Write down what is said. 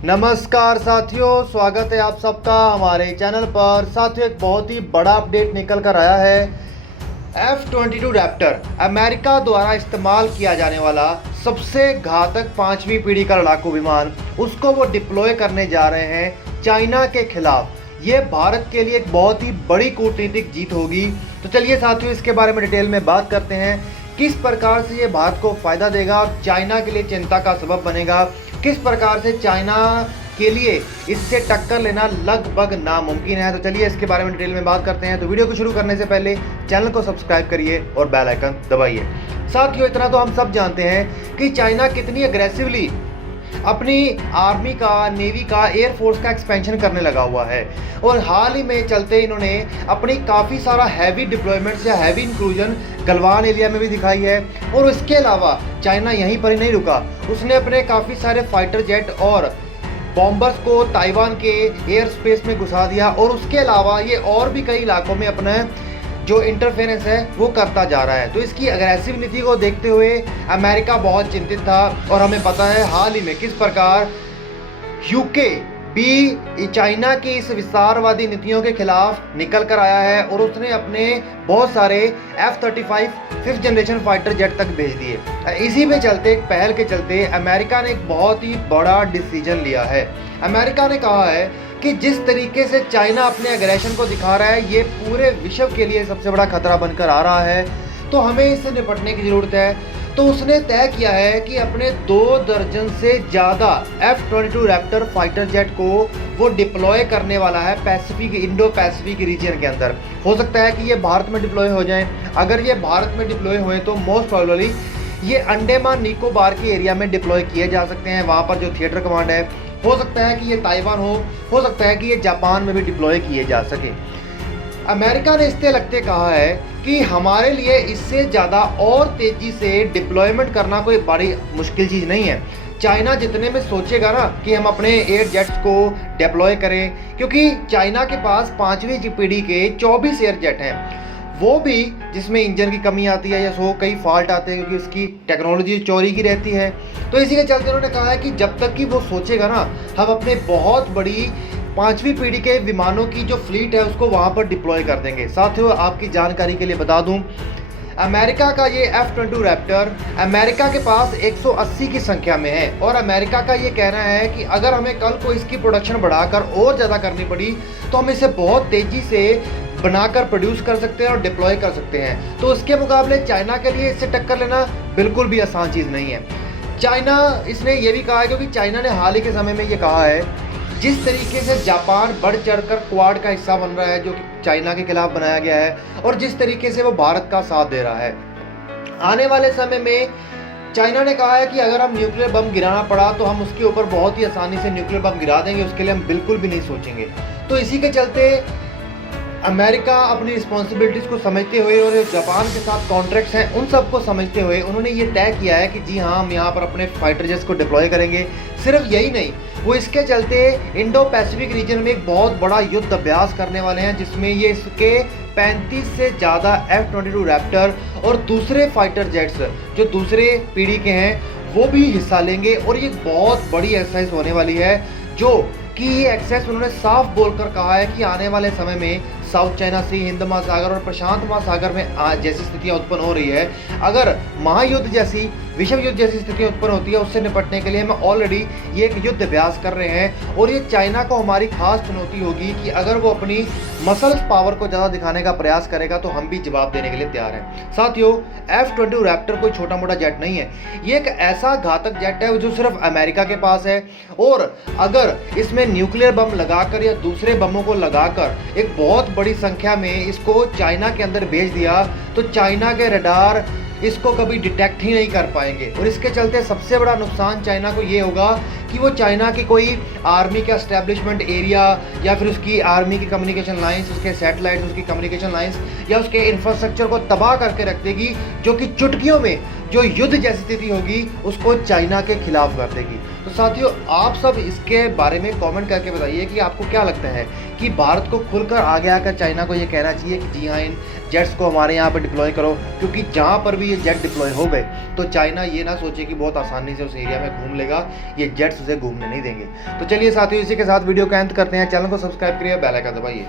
नमस्कार साथियों, स्वागत है आप सबका हमारे चैनल पर। साथियों, एक बहुत ही बड़ा अपडेट निकल कर आया है। F-22 रैप्टर अमेरिका द्वारा इस्तेमाल किया जाने वाला सबसे घातक 5वीं पीढ़ी का लड़ाकू विमान, उसको वो डिप्लॉय करने जा रहे हैं चाइना के खिलाफ। ये भारत के लिए एक बहुत ही बड़ी कूटनीतिक जीत होगी। तो चलिए साथियों, इसके बारे में डिटेल में बात करते हैं। किस प्रकार से ये भारत को फ़ायदा देगा और चाइना के लिए चिंता का सबब बनेगा, किस प्रकार से चाइना के लिए इससे टक्कर लेना लगभग नामुमकिन है। तो चलिए इसके बारे में डिटेल में बात करते हैं। तो वीडियो को शुरू करने से पहले चैनल को सब्सक्राइब करिए और बेल आइकन दबाइए। साथियों, इतना तो हम सब जानते हैं कि चाइना कितनी अग्रेसिवली अपनी आर्मी का, नेवी का, एयरफोर्स का एक्सपेंशन करने लगा हुआ है। और हाल ही में चलते इन्होंने अपनी काफ़ी सारा हैवी डिप्लॉयमेंट्स या हैवी इंक्लूजन गलवान एरिया में भी दिखाई है। और इसके अलावा चाइना यहीं पर ही नहीं रुका, उसने अपने काफ़ी सारे फाइटर जेट और बॉम्बर्स को ताइवान के एयर स्पेस में घुसा दिया। और उसके अलावा ये और भी कई इलाकों में अपना जो इंटरफेरेंस है वो करता जा रहा है। तो इसकी अग्रेसिव नीति को देखते हुए अमेरिका बहुत चिंतित था। और हमें पता है हाल ही में किस प्रकार यूके भी चाइना की इस विस्तारवादी नीतियों के खिलाफ निकल कर आया है और उसने अपने बहुत सारे F-35 5th generation fighter jet तक भेज दिए। इसी में चलते, एक पहल के चलते अमेरिका ने एक बहुत ही बड़ा डिसीजन लिया है। अमेरिका ने कहा है कि जिस तरीके से चाइना अपने एग्रेशन को दिखा रहा है, ये पूरे विश्व के लिए सबसे बड़ा खतरा बनकर आ रहा है, तो हमें इससे निपटने की ज़रूरत है। तो उसने तय किया है कि अपने 2 दर्जन से ज़्यादा F-22 रैप्टर फाइटर जेट को वो डिप्लॉय करने वाला है पैसिफिक, इंडो पैसिफिक रीजन के अंदर। हो सकता है कि ये भारत में डिप्लॉय हो जाएं। अगर ये भारत में डिप्लॉय हुए तो मोस्ट प्रोबेबली ये अंडमान निकोबार के एरिया में डिप्लॉय किए जा सकते हैं। वहाँ पर जो थिएटर कमांड है, हो सकता है कि ये ताइवान हो सकता है कि ये जापान में भी डिप्लॉय किए जा सके। अमेरिका ने इससे लगते कहा है कि हमारे लिए इससे ज़्यादा और तेज़ी से डिप्लॉयमेंट करना कोई बड़ी मुश्किल चीज़ नहीं है। चाइना जितने में सोचेगा ना कि हम अपने एयर जेट्स को डिप्लॉय करें, क्योंकि चाइना के पास 5वीं पीढ़ी के 24 एयर जेट हैं, वो भी जिसमें इंजन की कमी आती है या सो कई फॉल्ट आते हैं, क्योंकि इसकी टेक्नोलॉजी चोरी की रहती है। तो इसी के चलते उन्होंने कहा है कि जब तक कि वो सोचेगा ना, हम अपने बहुत बड़ी 5वीं पीढ़ी के विमानों की जो फ्लीट है उसको वहाँ पर डिप्लॉय कर देंगे। साथियों, आपकी जानकारी के लिए बता दूँ, अमेरिका का ये F-22 रैप्टर अमेरिका के पास 180 की संख्या में है। और अमेरिका का ये कहना है कि अगर हमें कल को इसकी प्रोडक्शन बढ़ाकर और ज़्यादा करनी पड़ी तो हम इसे बहुत तेज़ी से बनाकर प्रोड्यूस कर सकते हैं और डिप्लॉय कर सकते हैं। तो उसके मुकाबले चाइना के लिए इससे टक्कर लेना बिल्कुल भी आसान चीज़ नहीं है। चाइना, इसने ये भी कहा है, क्योंकि चाइना ने हाल ही के समय में ये कहा है, जिस तरीके से जापान बढ़ चढ़कर क्वाड का हिस्सा बन रहा है जो कि चाइना के खिलाफ बनाया गया है, और जिस तरीके से वो भारत का साथ दे रहा है, आने वाले समय में चाइना ने कहा है कि अगर हम न्यूक्लियर बम गिराना पड़ा तो हम उसके ऊपर बहुत ही आसानी से न्यूक्लियर बम गिरा देंगे, उसके लिए हम बिल्कुल भी नहीं सोचेंगे। तो इसी के चलते अमेरिका अपनी रिस्पॉन्सिबिलिटीज़ को समझते हुए और जापान के साथ कॉन्ट्रैक्ट्स हैं उन सबको समझते हुए उन्होंने ये तय किया है कि जी हाँ, हम यहाँ पर अपने फाइटर जेट्स को डिप्लॉय करेंगे। सिर्फ यही नहीं, वो इसके चलते इंडो पैसिफिक रीजन में एक बहुत बड़ा युद्ध अभ्यास करने वाले हैं, जिसमें ये इसके 35 से ज़्यादा F-22 रैप्टर और दूसरे फाइटर जेट्स जो दूसरे पीढ़ी के हैं वो भी हिस्सा लेंगे। और ये बहुत बड़ी एक्सरसाइज होने वाली है, जो कि ये एक्सेस उन्होंने साफ बोलकर कहा है कि आने वाले समय में साउथ चाइना सी, हिंद महासागर और प्रशांत महासागर में जैसी स्थितियां उत्पन्न हो रही है, अगर महायुद्ध जैसी, विश्व युद्ध जैसी स्थितियां उत्पन्न होती है, उससे निपटने के लिए हम ऑलरेडी ये एक युद्ध अभ्यास कर रहे हैं। और ये चाइना को हमारी खास चुनौती होगी कि अगर वो अपनी मसल्स पावर को ज़्यादा दिखाने का प्रयास करेगा तो हम भी जवाब देने के लिए तैयार हैं। साथियों, F-22 रैप्टर कोई छोटा मोटा जेट नहीं है, ये एक ऐसा घातक जेट है जो सिर्फ अमेरिका के पास है। और अगर इसमें न्यूक्लियर बम लगाकर या दूसरे बमों को लगाकर एक बहुत बड़ी संख्या में इसको चाइना के अंदर भेज दिया तो चाइना के रडार इसको कभी डिटेक्ट ही नहीं कर पाएंगे। और इसके चलते सबसे बड़ा नुकसान चाइना को ये होगा कि वो चाइना की कोई आर्मी का एस्टेब्लिशमेंट एरिया या फिर उसकी आर्मी की कम्युनिकेशन लाइंस, उसके सैटेलाइट, उसकी कम्युनिकेशन लाइंस या उसके इंफ्रास्ट्रक्चर को तबाह करके रख देगी, जो कि चुटकियों में जो युद्ध जैसी स्थिति होगी उसको चाइना के खिलाफ कर देगी। तो तो साथियों आप सब इसके बारे में कमेंट करके बताइए कि आपको क्या लगता है कि भारत को खुलकर आगे आकर चाइना को ये कहना चाहिए कि जी हाँ, इन जेट्स को हमारे यहाँ पर डिप्लॉय करो, क्योंकि जहाँ पर भी ये जेट डिप्लॉय हो गए तो चाइना ये ना सोचे कि बहुत आसानी से उस एरिया में घूम लेगा, ये जेट्स उसे घूमने नहीं देंगे। तो चलिए साथियों, इसी के साथ वीडियो का अंत करते हैं। चैनल को सब्सक्राइब करिए, बेल आइकन दबाइए।